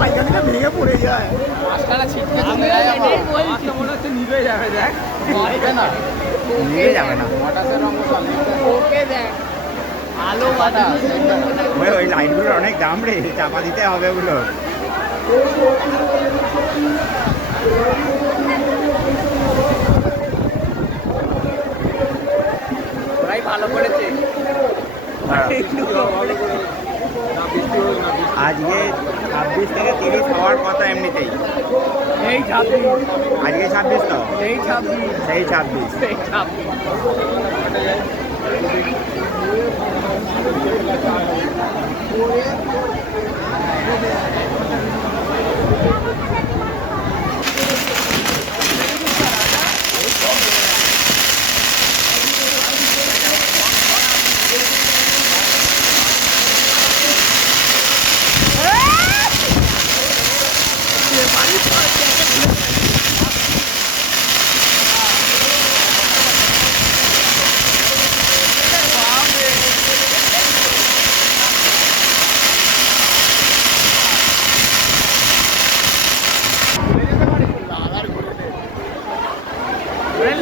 পাইখানিটা ভেঙে পড়ে যায়। মাঝখানে ছিটকে চলে যায় আমার। মাছটা মনে হচ্ছে নিভে যাবে, দেখ নিভে না, নিয়ে যাবে না। পটাশের রঙ ওকে দেখ আলো বাতাস ওই লাইটগুলোর অনেক দাম রে, চাপা দিতে হবে ওগুলো। ওরাই ভালো করেছে। আজকে 26 থেকে 30 হওয়ার কথা এমনিতেই। এই 26, আজকে 26 তো, এই 26, সেই 26। এই 26।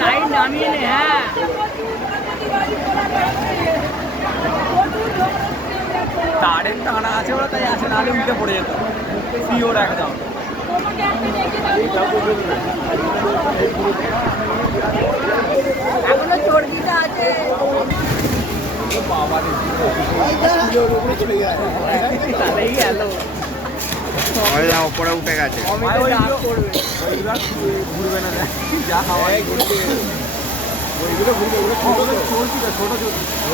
লাইট নামিয়ে নে। হ্যাঁ তারের টানা আছে, ওরা তাই আছে, নাহলে উল্টে পড়ে যেত শিওর একদম। এখনো চর্বিটা আছে। তাহলেই গেল। ওপরে উঠে গেছে। ঘুরবে না, যা খাওয়া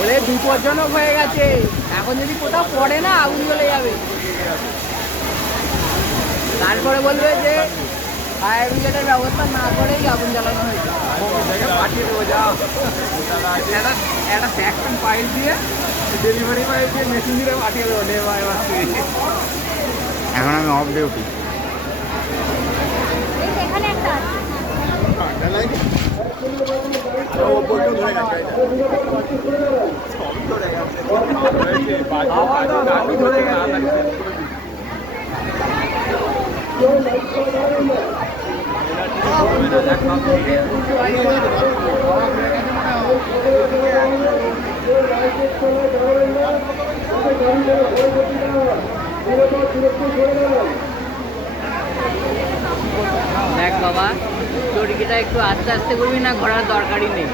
ওরে বিপজ্জনক হয়ে গেছে। এখন যদি কোথাও পড়ে না, আগুন জ্বলে যাবে। তারপরে বলবে যে ফায়ার ব্রিগেডের ব্যবস্থা না করেই আগুন জ্বালানো হয়েছে। পাঠিয়ে দেবো, যাও একটা ভ্যাকসিন পাইল দিয়ে, ডেলিভারি পাইল দিয়ে মেশিন দিয়ে পাঠিয়ে দেবো। এখন আমি অফ ডিউটি। এখানে একটা দেখ বাবা, চড়িটা একটু আস্তে আস্তে করবি না, ঘোরার দরকারই নেই।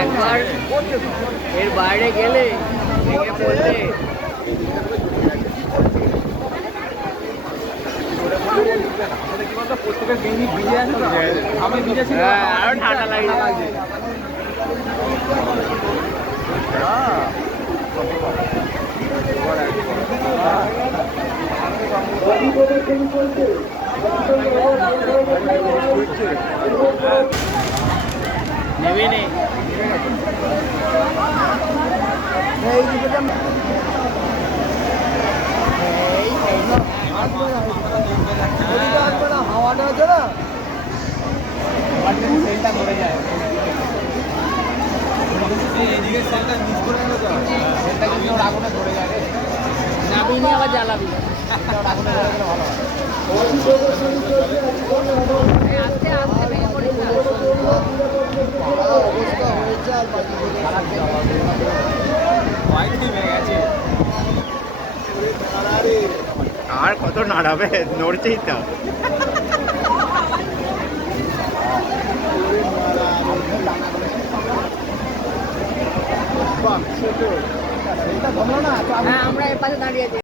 একবার এর বাইরে গেলে ভেঙে পড়লে আরো ঠান্ডা লাগে। নেবে নে হাওয়াটা আছে না, সেলটা ধরে যায়। সেলটা কিন্তু ওর আগুনে ধরে যায়। নামিয়ে নিয়ে আবার জ্বালাবি। আগুনে ধরে গেলে ভালো হয়। আস্তে আস্তে ভেঙে পড়িস না। আর কত নাড়াবে, নড়ছেই তো। হ্যাঁ, আমরা এর পাশে দাঁড়িয়ে আছি।